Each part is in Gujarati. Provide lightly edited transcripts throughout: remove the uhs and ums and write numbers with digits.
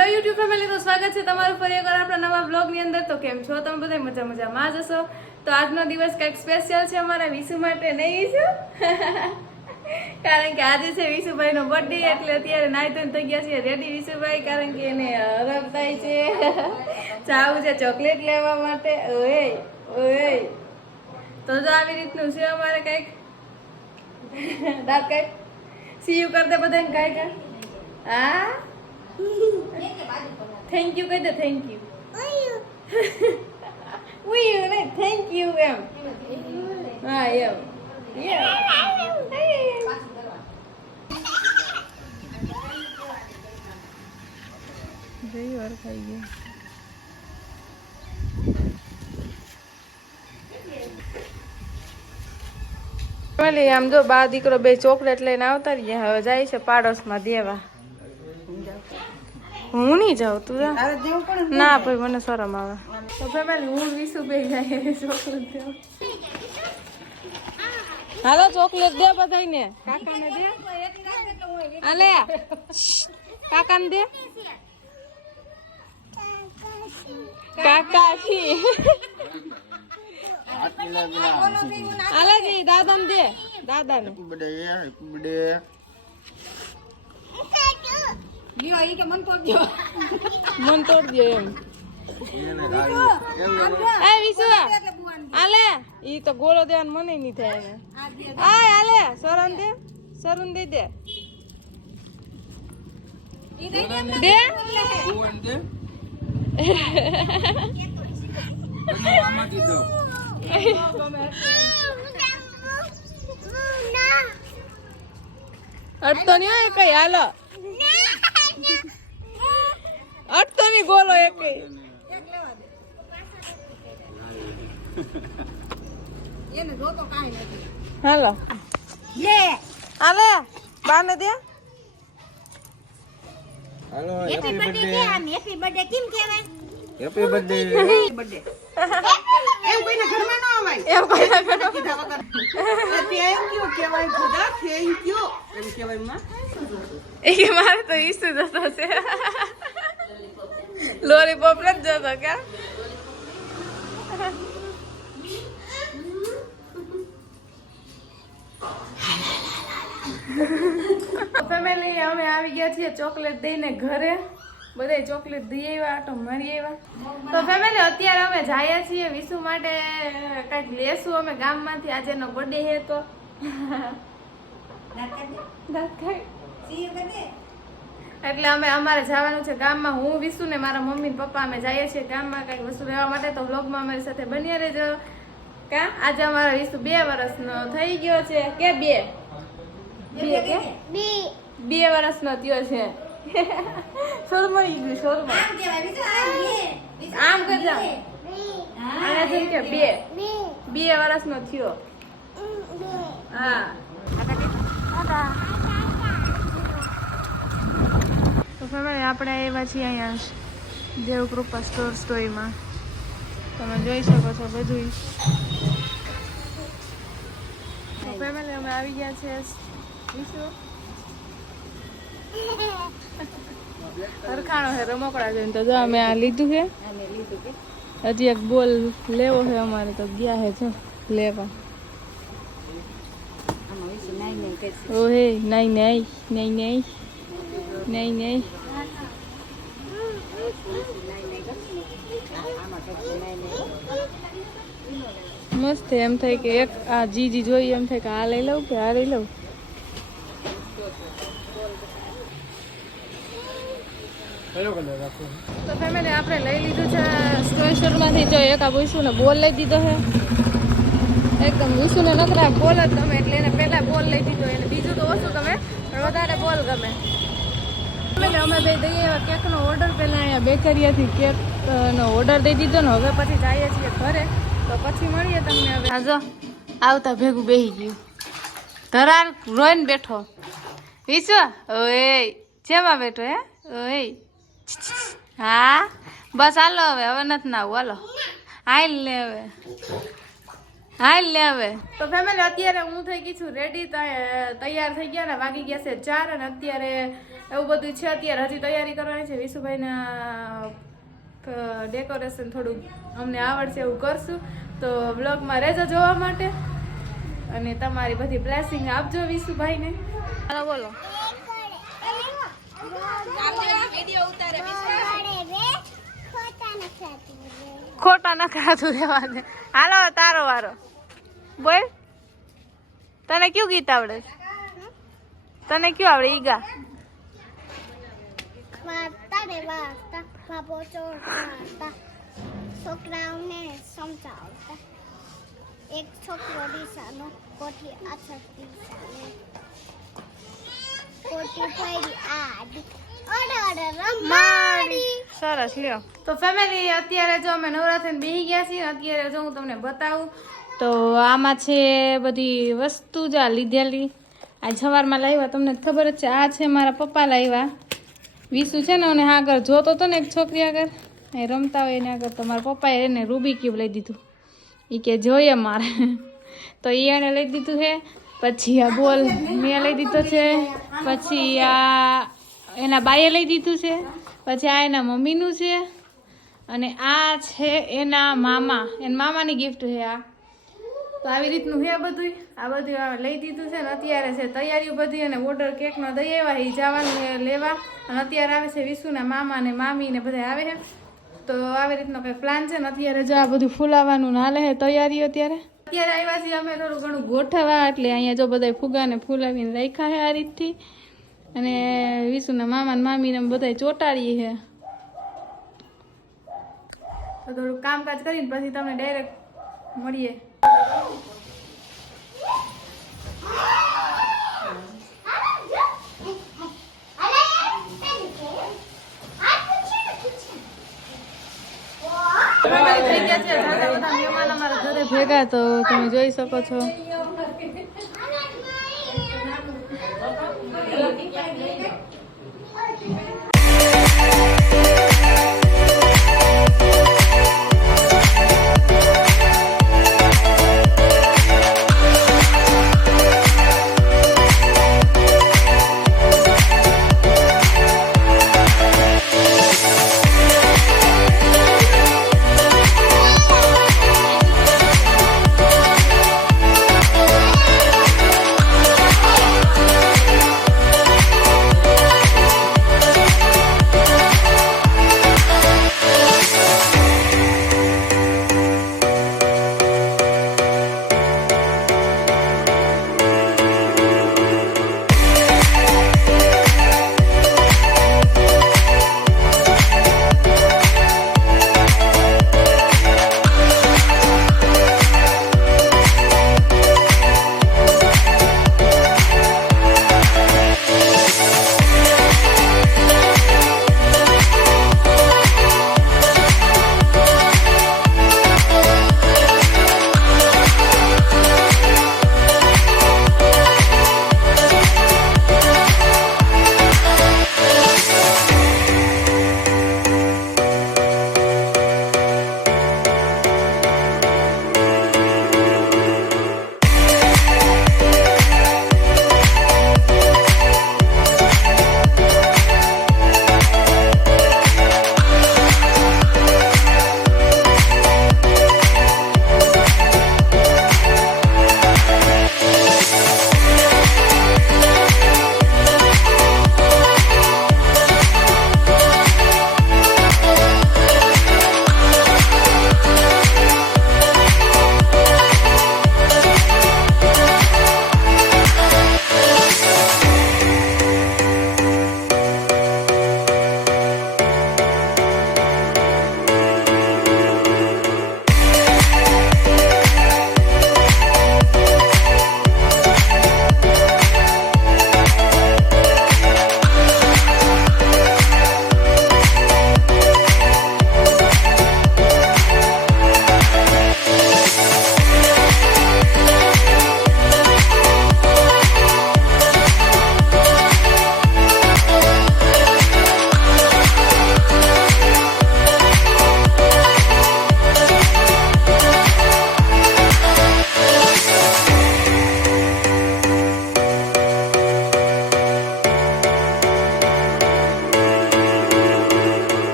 હેલો યુટ્યુબ ફેમિલી, તો સ્વાગત છે તમારું ફરી એકવાર આપણા નવા બ્લોગની અંદર. તો કેમ છો તમે બધા? મજામાં જ હશો. તો આજનો દિવસ કંઈક સ્પેશિયલ છે અમારા વિશુ માટે, નહીં વિશુ? કારણ કે આજે છે વિશુભાઈનો બર્થડે, એટલે અત્યારે નાઈ ધોઈને થઈ ગયા છે રેડી વિશુભાઈ, કારણ કે એને હરખ થાય છે. જાવું છે ચોકલેટ લેવા માટે. ઓય ઓય, તો જો આવી રીતનું છે અમારે કંઈક. દાંત કંઈક સી યુ કર દે બધાને કાંઈ કાંઈ. હા, થેન્ક યુ કહી દે, થેન્ક યુ. ઉયું નહીં, થેન્ક યુ એમ. હા એમ. જઈ વાર ખાઈ ગયો. આમ જો બા દીકરો બે ચોકલેટ લઈને આવતા રહ્યા. હવે જાય છે પાડોશમાં દેવા. હું નહીં જાઉં, તું જા. ના ભાઈ, મને શરમ આવે. તો ફેમિલી હું વિશુ બે જાય ચોકલેટ દેવા. હાલો ચોકલેટ દે બધાને. કાકાને દે. આલે કાકાને દે. કાકાજી આલાજી દાદાને દે. દાદાને મન તોડજો એમ. એ વિશુ આલે, ઈ તો ગોળો દેવાનું મને નહીં થાય એને. આય આલે સરન દે. સરન દે દે દે. અટતો નહીં હોય કઈ. હાલો અટતો નહીં ગોલો એક. હાલો હાલે બાને દે. હેલો, હેપી બર્થડે કે આમ હેપી બર્થડે કેમ કહેવાય? Happy birthday. એમ કોઈના ઘરમાં ન આવાય. એમ કોઈના ઘરમાં કીધા વગર. થેન્ક યુ કહેવાય ખુદા, થેન્ક યુ એમ કહેવાય માં. એ કે મારે તો ઈસુ જતો છે. લોલીપોપ નથી જતો ક્યાં. ફેમિલી અમે આવી ગયા છીએ ચોકલેટ દઈને ઘરે. બધાય ચોકલેટ દઈ આવ્યા, આટો મારી આવ્યા. તો ફેમિલી અત્યારે અમે જઈએ છીએ વિશુ માટે કંઈક લેશું અમે ગામમાંથી. આજે એનો બર્થડે છે તો એટલે અમે અમારે જવાનું છે ગામમાં. હું વિશુ ને મારા મમ્મી પપ્પા અમે જઈએ છીએ ગામમાં કંઈક વસ્તુ લેવા માટે. તો વ્લોગમાં અમારી સાથે બન્યા રહેજો. કા આજે અમારો વિશુ 2 વર્ષનો થઈ ગયો છે કે 2 વર્ષનો થયો છે. શોરમાઈ ગયું, શોરમાઈ. આમ કરજા. આને જેમ કે 2 વર્ષનો થયો. હા તો ફેમિલી આપણે આવ્યા છીએ અહીંયા દેવકૃપા સ્ટોરમાં. તમે જોઈ શકો છો બધું. તો ફેમિલી અમે આવી ગયા છે વિશુ હરખાણો છે રમકડા જોઈને. તો જો અમે આ લીધું છે. હજી એક બોલ લેવો છે અમારે, તો ગયા છે જો લેવા. ઓહે નહીં નહીં નહીં નહીં નહીં નહીં. મસ્ત એમ થાય કે એક આ જીજી જોઈએ એમ થાય કે આ લઈ લઉં કે આ લઈ લઉં. તો ફેમિલી આપણે લઈ લીધું છે સ્ટોરમાંથી. જો એક આ વિશુને બોલ લઈ દીધો છે. એકદમ વિશુને નકરા બોલ જ ગમે, એટલે એને પહેલા બોલ લઈ દીધો. એને બીજું તો ઓછું ગમે પણ વધારે બોલ ગમે. અમે બે દઈએ કેકનો ઓર્ડર પહેલાં અહીંયા બેકરીયાથી કેકનો ઓર્ડર દઈ દીધો ને. હવે પછી જઈએ છીએ ઘરે, તો પછી મળીએ તમને. હવે હા જો આવતા ભેગું બેસી ગયું. ધરાર રોઈને બેઠો. વિશુ ઓય જેમાં બેઠો હે ઓય. હા બસ હાલો હવે નથી ના આવું. હાલો હાલ લે હવે. હાલ લે હવે તો ફેમિલી અત્યારે હું થઈ ગઈ છું રેડી તૈયાર થઈ ગયા ને વાગી ગયા છે 4 અને અત્યારે એવું બધું છે અત્યારે હજી તૈયારી કરવાની છે વિશુભાઈના ડેકોરેશન થોડું અમને આવડશે એવું કરશું તો બ્લોગમાં રહેજો જોવા માટે અને તમારી બધી બ્લેસિંગ આપજો વિશુભાઈને હાલો બોલો ખોટા નખરાતું રહેવા દે હાલો તારો વારો બોલ તને કયું ગીત આવડે તને કયું આવડે ઈગા છોકરાઓને સમજાવતા એક છોકરો દિશાનો કોઠી અછત દિશાને કોઠી ફરી આડી ઓડે રમાડી સરસ લ્યો તો ફેમિલી અત્યારે જો અમે નવરાત્રિને બેસી ગયા છીએ અત્યારે જો હું તમને બતાવું તો આમાં છે બધી વસ્તુ જ આ લીધેલી આ સવારમાં લાવ્યા તમને ખબર જ છે આ છે મારા પપ્પા લાવ્યા વિશુ છે ને અને આગળ જોતો હતો ને એક છોકરી આગળ એ રમતા હોય એને આગળ તો મારા પપ્પાએ એને રૂબી ક્યુબ લઈ દીધું એ કે જોઈએ મારે તો એને લઈ દીધું છે પછી આ બોલ મેં લઈ દીધો છે પછી આ એના બાએ લઈ દીધું છે પછી આ એના મમ્મીનું છે અને આ છે એના મામાની ગિફ્ટ છે આ તો આવી રીતનું છે બધું આ બધું લઈ દીધું છે ને અત્યારે છે તૈયારીઓ બધી અને ઓર્ડર કેકનો દઈ આવ્યા એ જવાનું લેવા અને અત્યારે આવે છે વિશુના મામા ને મામી ને બધા આવે છે તો આવી રીતનો કંઈ પ્લાન છે ને અત્યારે જો આ બધું ફૂલાવાનું ને હાલે છે તૈયારીઓ અત્યારે આવ્યા છીએ અમે થોડું ઘણું ગોઠવવા એટલે અહીંયા જો બધા ફુગાને ફૂલાવીને રાખ્યા છે આ રીતથી અને વિશુના મામા ને મામીને બધા ચોટાડીએ છે તો થોડું કામકાજ કરીને પછી તમને ડાયરેક્ટ મળીએ થઈ ગયા છે બધા મહેમાન અમારા ઘરે ભેગા તો તમે જોઈ શકો છો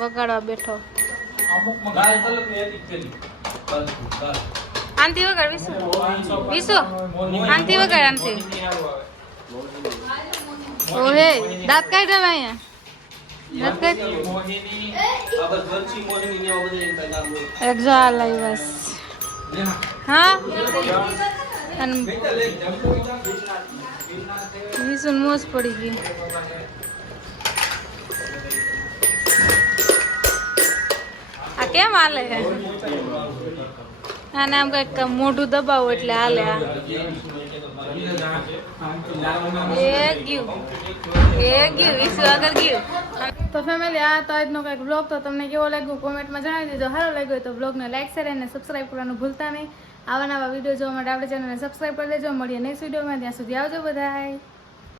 વગાડવા બેઠો અમુકમાં ગાય કલરની હતી પેલી. બસ, બસ. આંતી વગાડ વિશુ વિશુ આંતી વગાડ આંતી ઓહે દાંત કાઢ્યા મેં અહીંયા દાંત કાઢ મોહિની, આ બસ વંશી મોહિની ને આવા બધા એના નામ હોય. એક્ઝા લાઈ બસ હા અને વિશુ મોજ પડી ગઈ આ કેમ હાલે છે આને આમ કઈક મોઢું દબાવો એટલે હાલે આ એ ગયું વિશુ આગળ ગયું તો ફેમિલી આ તો આજનો કંઈક બ્લોગ તો તમને કેવો લાગ્યો કોમેન્ટમાં જણાવી દીધો સારો લાગ્યો હોય તો બ્લોગને લાઈક શેર અને સબસ્ક્રાઈબ કરવાનું ભૂલતા નહીં આવા નવા વિડીયો જોવા માટે આપણે ચેનલને સબસ્ક્રાઈબ કરી દેજો મળીએ નેક્સ્ટ વિડીયોમાં ત્યાં સુધી આવજો બધાય